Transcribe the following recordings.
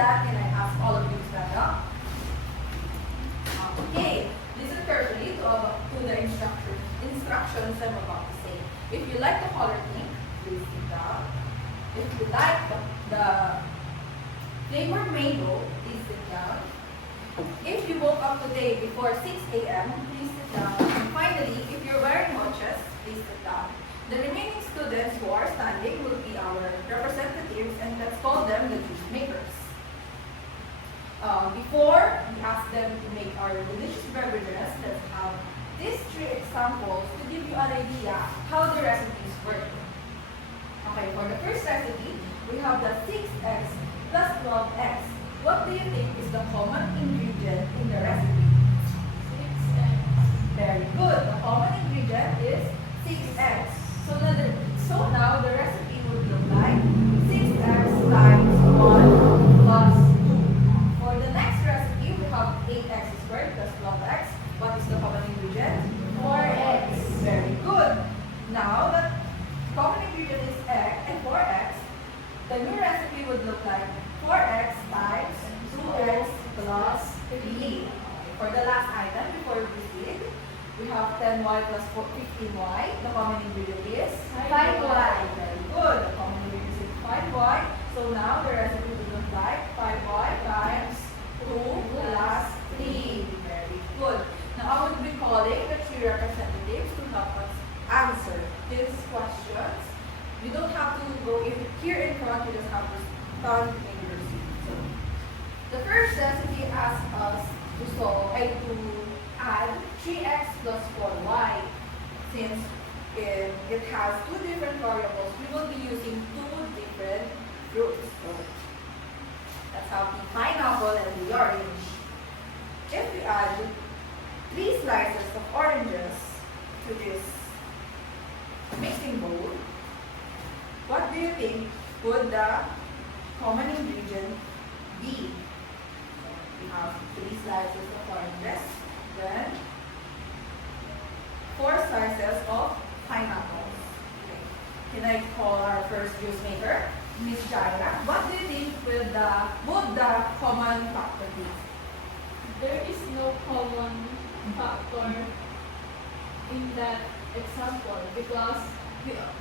that, can I ask all of you to stand up? Okay, listen carefully to the instructions I'm about to say. If you like the color pink, please sit down. If you like the flavored mango, please sit down. If you woke up today before 6 a.m., please sit down. And finally, if you're wearing watches, please sit down. The remaining students who are standing will be our representatives, and let's call them the juice makers. Before we ask them to make our delicious beverages, let's have these 3 examples to give you an idea how the recipes work. Okay, for the first recipe, we have the 6x plus 12x. What do you think is the common ingredient in the recipe? 6x. Very good. The common ingredient is 6x. So now the recipe would look like 6x times 1 plus 2. For the next recipe, we have 8x squared plus 12x. What is the common ingredient? 4x. Very good. Now that common ingredient is x and 4x, the new recipe would look like 4x times 2x plus 3. For the last item, before we proceed, we have 10y plus 15y. The common ingredient is 5y. Very good. The common ingredient is 5y. So now the recipe would look like 5y times 2 plus 3. Very good. Now I would be calling the 3 representatives to help us answer these questions. You don't have to go here in front, you just have to stand in your seat. So, the first recipe asks us to add 3x plus 4y. Since it has 2 different variables, we will be using 2 different fruits. So, that's how the pineapple and the orange. If we add 3 slices of oranges to this mixing bowl, what do you think would the common ingredient be? We have 3 slices of oranges, then 4 slices of pineapples. Okay. Can I call our first juice maker, Miss Jaira? What do you think would the common factor be? There is no common factor in that example because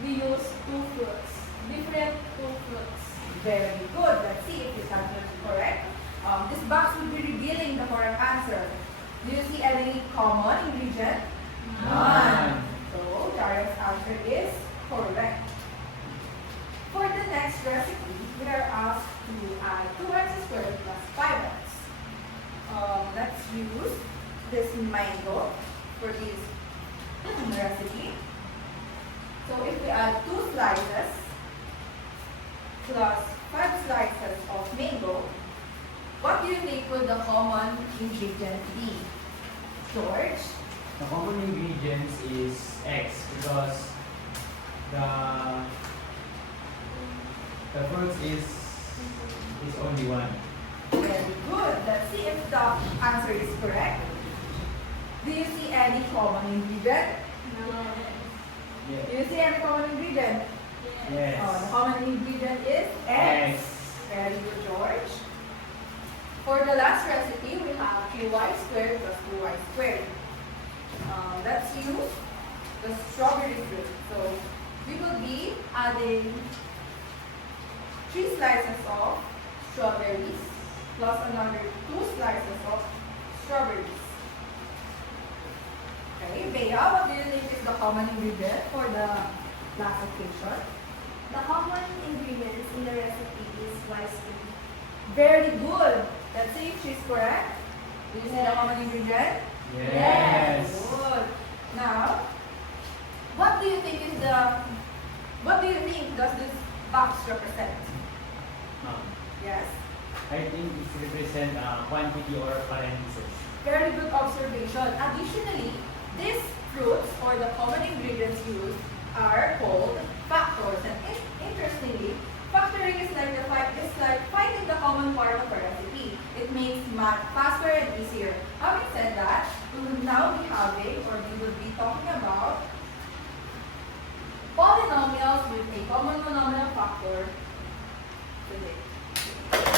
we use 2 fruits, different 2 fruits. Very good. Let's see if this answer is correct. This box will be revealing the correct answer. Do you see any common ingredient? None. So, Jaira's answer is correct. For the next recipe, we are asked to add 2x squared plus 5x. Let's use this mango for this recipe. So if we add 2 slices plus 5 slices of mango, what do you think would the common ingredient be? George? The common ingredients is X because the fruit is only one. Very good. Let's see if the answer is correct. Do you see any common ingredient? No. Do you see any common ingredient? Yes. The common ingredient is X. Very good, George. For the last recipe, we have 3y squared plus 2y squared. Let's use the strawberry fruit. So we will be adding 3 slices of strawberries plus another 2 slices of strawberries. Okay, Bea, what do you think is the common ingredient for the last occasion? The common ingredients in the recipe is rice cake. Very good. Let's see if she's correct. Do you see the Yes. common ingredient? Yes. Good. Now, what do you think does this box represent? Yes. I think it represents quantity or parentheses. Very good observation. Additionally, these fruits or the common ingredients used are called factors. And interestingly, factoring is like finding the common part of a recipe. It makes math faster and easier. Having said that, we will now be talking about polynomials with a common monomial factor today.